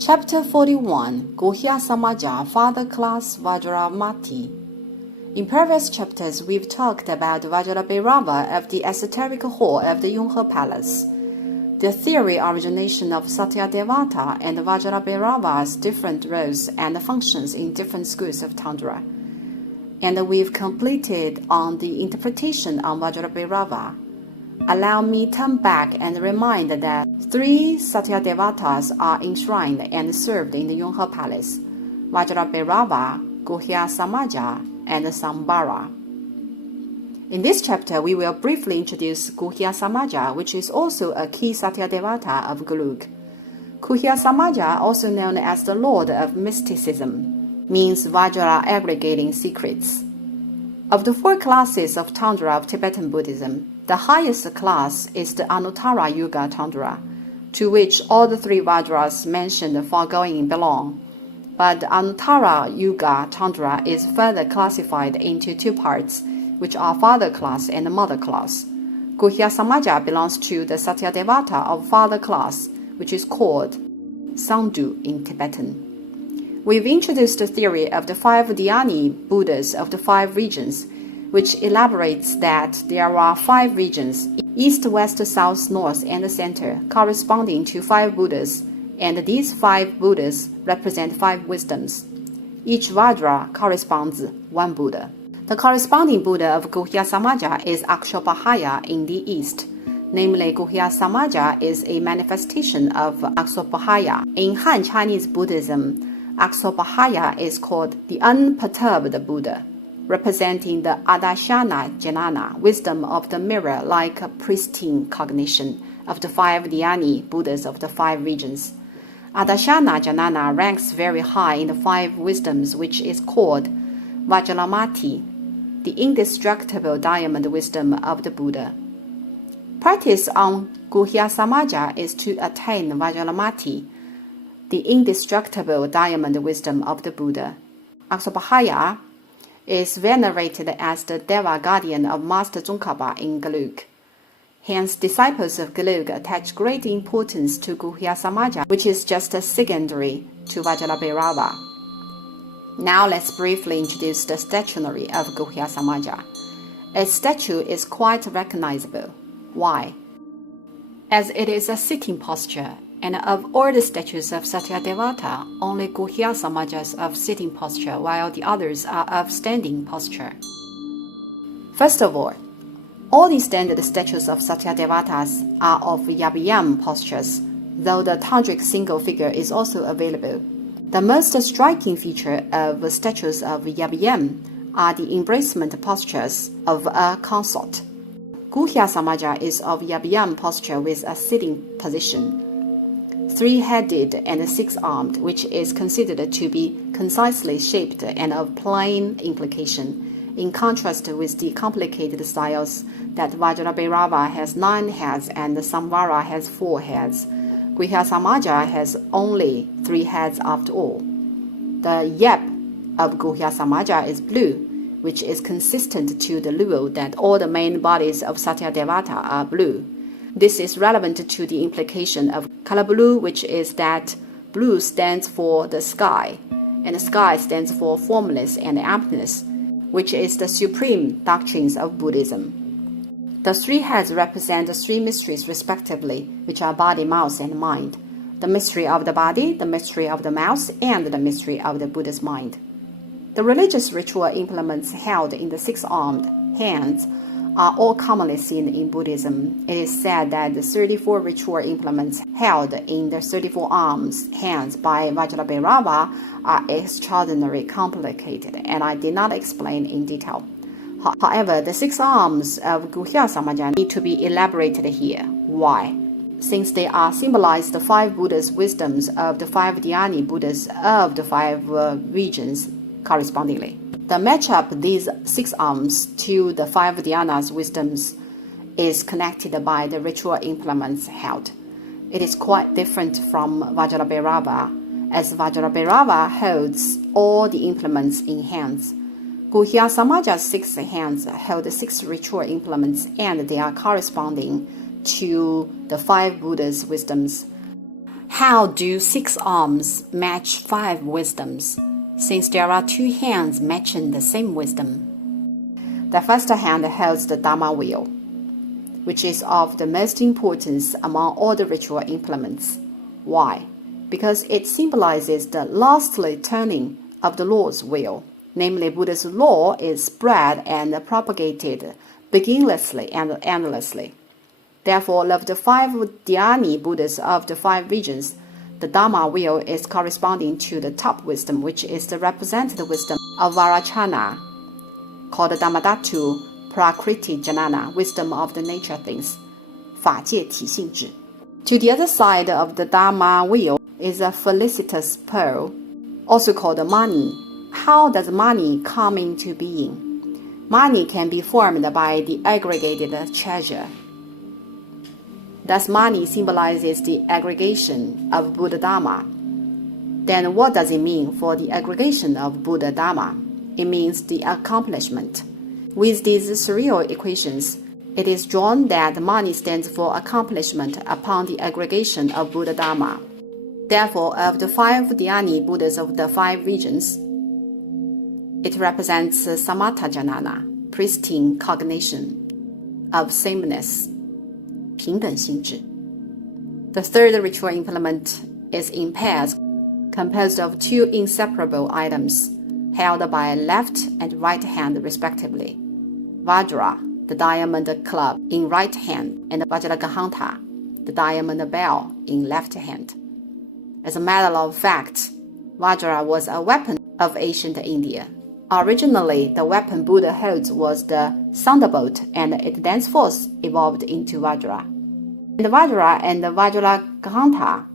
Chapter 41 Guhya Samaja Father Class Vajramati. In previous chapters, we've talked about Vajrabhairava of the esoteric hall of the Yonghe Palace, the theory origination of Satyadevata and Vajrabhairava's different roles and functions in different schools of Tantra. And we've completed on the interpretation on Vajrabhairava. Allow me to turn back and remind that 3 Satyadevatas are enshrined and served in the Yonghe Palace: Vajrabhairava, Guhya Samaja, and Sambara. In this chapter, we will briefly introduce Guhya Samaja, which is also a key Satyadevata of Gelug. Guhya Samaja, also known as the Lord of Mysticism, means Vajra aggregating secrets. Of the 4 classes of Tantra of Tibetan Buddhism, the highest class is the Anuttara Yuga Tantra, to which all the 3 Vajras mentioned foregoing belong. But the Anuttara Yuga Tantra is further classified into 2 parts, which are Father class and Mother class. Guhya Samaja belongs to the Satyadevata of Father class, which is called Sangdu in Tibetan. We've introduced the theory of the 5 Dhyani Buddhas of the 5 regions, which elaborates that there are 5 regions, east, west, south, north, and center, corresponding to 5 Buddhas, and these 5 Buddhas represent 5 wisdoms. Each Vajra corresponds 1 Buddha. The corresponding Buddha of Guhya Samaja is Akshobhaya in the east. Namely, Guhya Samaja is a manifestation of Akshobhaya. In Han Chinese Buddhism, Akshobhaya is called the unperturbed Buddha, representing the Adarshana Jnana, wisdom of the mirror-like pristine cognition of the 5 Dhyani Buddhas of the 5 regions. Adarshana Jnana ranks very high in the 5 wisdoms, which is called Vajramati, the indestructible diamond wisdom of the Buddha. Practice on Guhya Samaja is to attain Vajramati, the indestructible diamond wisdom of the Buddha. Akshobhaya is venerated as the Deva guardian of Master Tsongkhapa in Gelug. Hence, disciples of Gelug attach great importance to Guhya Samaja, which is just secondary to Vajrabhairava. Now let's briefly introduce the statuary of Guhya Samaja. Its statue is quite recognizable. Why? As it is a sitting posture, and of all the statues of Satyadevata, only Guhya Samaja is of sitting posture, while the others are of standing posture. First of all the standard statues of Satyadevatas are of Yabiyam postures, though the tantric single figure is also available. The most striking feature of statues of Yabiyam are the embracement postures of a consort. Guhya Samaja is of Yabiyam posture with a sitting position, 3-headed and 6-armed, which is considered to be concisely shaped and of plain implication, in contrast with the complicated styles that Vajrabhairava has 9 heads and Samvara has 4 heads. Guhya Samaja has only 3 heads after all. The yap of Guhya Samaja is blue, which is consistent to the rule that all the main bodies of Satyadevata are blue. This is relevant to the implication of color blue, which is that blue stands for the sky, and the sky stands for formless and emptiness, which is the supreme doctrines of Buddhism. The 3 heads represent the 3 mysteries respectively, which are body, mouth, and mind. The mystery of the body, the mystery of the mouth, and the mystery of the Buddha's mind. The religious ritual implements held in the 6-armed hands are all commonly seen in Buddhism. It is said that the 34 ritual implements held in the 34 arms hands by Vajrabhairava are extraordinarily complicated, and I did not explain in detail. However, the 6 arms of Guhya Samaja need to be elaborated here. Why? Since they are symbolized the 5 Buddhas' wisdoms of the 5 Dhyani Buddhas of the 5 regions correspondingly. The matchup these 6 arms to the 5 Dhyanas' wisdoms is connected by the ritual implements held. It is quite different from Vajrabhairava, as Vajrabhairava holds all the implements in hands. Guhya Samaja's 6 hands hold 6 ritual implements, and they are corresponding to the 5 Buddhas' wisdoms. How do 6 arms match 5 wisdoms, since there are 2 hands matching the same wisdom? The first hand holds the Dharma wheel, which is of the most importance among all the ritual implements. Why? Because it symbolizes the lastly turning of the Lord's wheel. Namely, Buddha's law is spread and propagated beginninglessly and endlessly. Therefore, of the 5 dhyani Buddhas of the 5 regions, the Dharma wheel is corresponding to the top wisdom, which is the representative wisdom of Varachana, called Dhammadhatu Prakriti Jnana, wisdom of the nature of things, 法界体性智. To the other side of the Dharma wheel is a felicitous pearl, also called money. How does money come into being? Money can be formed by the aggregated treasure. Thus, money symbolizes the aggregation of Buddha Dharma. Then what does it mean for the aggregation of Buddha Dharma? It means the accomplishment. With these serial equations, it is drawn that money stands for accomplishment upon the aggregation of Buddha Dharma. Therefore, of the 5 dhyani Buddhas of the 5 regions, it represents samatha jnana, pristine cognition of sameness, 平等心智. The third ritual implement is in pairs, composed of 2 inseparable items, held by left and right hand respectively. Vajra, the diamond club, in right hand, and Vajragahanta, the diamond bell, in left hand. As a matter of fact, Vajra was a weapon of ancient India. Originally, the weapon Buddha holds was the thunderbolt, and it thenceforth evolved into Vajra. And the Vajra and the Vajragahanta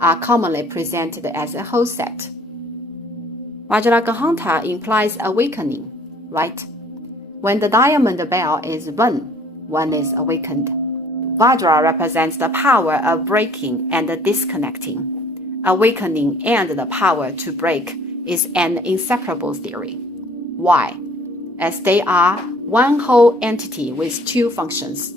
are commonly presented as a whole set. Vajragahanta implies awakening, right? When the diamond bell is rung, one is awakened. Vajra represents the power of breaking and disconnecting. Awakening and the power to break is an inseparable theory. Why? As they are one whole entity with 2 functions.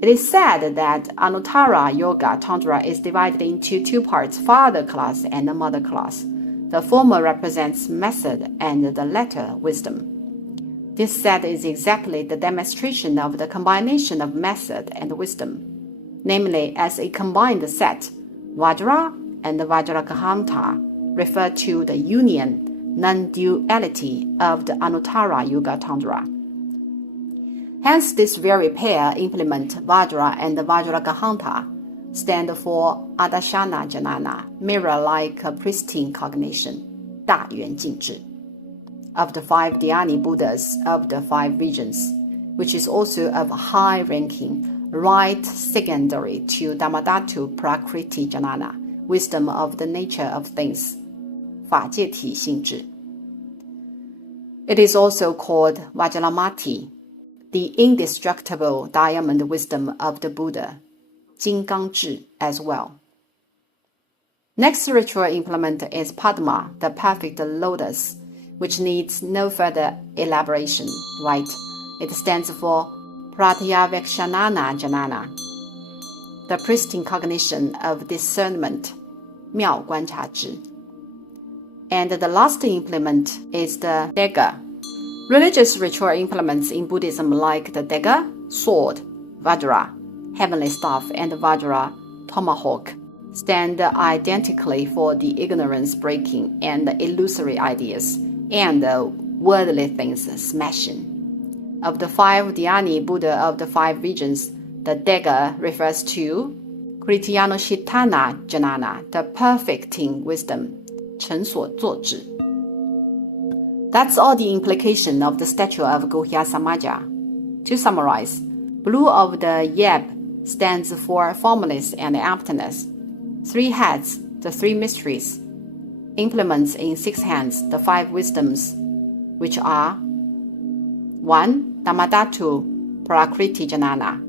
It is said that Anuttara Yoga Tantra is divided into 2 parts, father class and mother class. The former represents method and the latter wisdom. This set is exactly the demonstration of the combination of method and wisdom. Namely, as a combined set, Vajra and Vajragahanta refer to the union, non-duality of the Anuttara Yoga Tantra. Hence, this very pair implement Vajra and Vajragahanta stand for Adarshana Jnana, mirror-like pristine cognition, 大圆镜智, of the 5 dhyani Buddhas of the 5 regions, which is also of high ranking, right secondary to Dhammadhatu Prakriti Jnana, wisdom of the nature of things, 法界体性智. It is also called Vajramati, the indestructible diamond wisdom of the Buddha, 金刚智 as well. Next ritual implement is Padma, the perfect lotus, which needs no further elaboration, right? It stands for Pratyavekshanana Jnana, the pristine cognition of discernment, 妙观察智. And the last implement is the dagger. Religious ritual implements in Buddhism like the dagger, sword, vajra, heavenly staff, and vajra, tomahawk, stand identically for the ignorance breaking and illusory ideas and worldly things smashing. Of the 5 dhyani Buddha of the 5 regions, the dagger refers to Krityanushitana Jnana, the perfecting wisdom, 成所作智. That's all the implication of the statue of Guhya Samaja. To summarize, blue of the yab stands for formless and emptiness. 3 heads, the 3 mysteries. Implements in 6 hands, the 5 wisdoms, which are 1. Dhammadhatu Prakriti Jnana,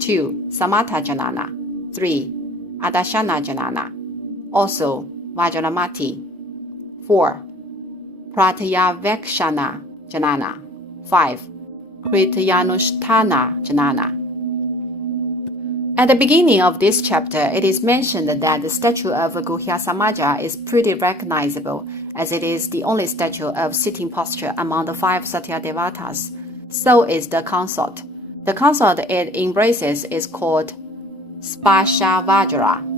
2. Samatha Jnana, 3. Adarshana Jnana, also Vajramati, 4. Pratyavekshana Jnana, 5. Krityanushtana Jnana. At the beginning of this chapter, it is mentioned that the statue of Guhya Samaja is pretty recognizable, as it is the only statue of sitting posture among the 5 Satya Devatas. So is the consort. The consort it embraces is called Spasha Vajra.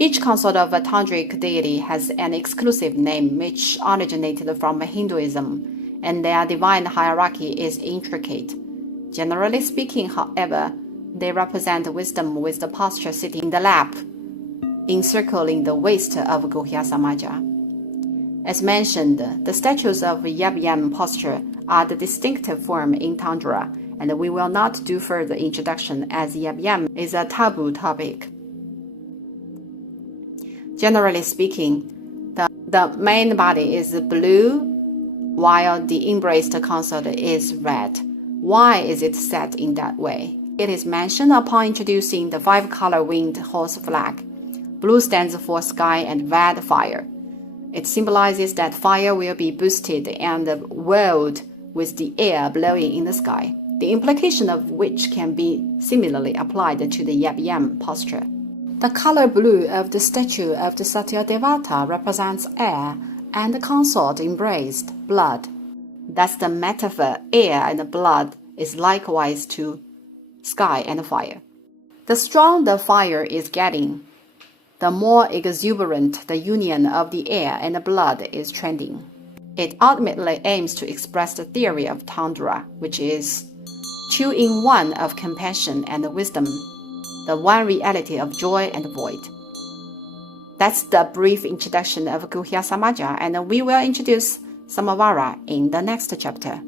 Each consort of a tantric deity has an exclusive name which originated from Hinduism, and their divine hierarchy is intricate. Generally speaking, however, they represent wisdom with the posture sitting in the lap, encircling the waist of Guhya Samaja. As mentioned, the statues of Yab-Yam posture are the distinctive form in Tantra, and we will not do further introduction as Yab-Yam is a taboo topic. Generally speaking, the main body is blue, while the embraced consort is red. Why is it set in that way? It is mentioned upon introducing the 5-color winged horse flag. Blue stands for sky and red fire. It symbolizes that fire will be boosted and whirled with the air blowing in the sky, the implication of which can be similarly applied to the Yab-Yam posture. The color blue of the statue of the Satya Devata represents air, and the consort embraced blood. That's the metaphor. Air and blood is likewise to sky and fire. The stronger the fire is getting, the more exuberant the union of the air and the blood is trending. It ultimately aims to express the theory of Tantra, which is 2-in-1 of compassion and wisdom, the one reality of joy and void. That's the brief introduction of Guhya Samaja, and we will introduce Samavara in the next chapter.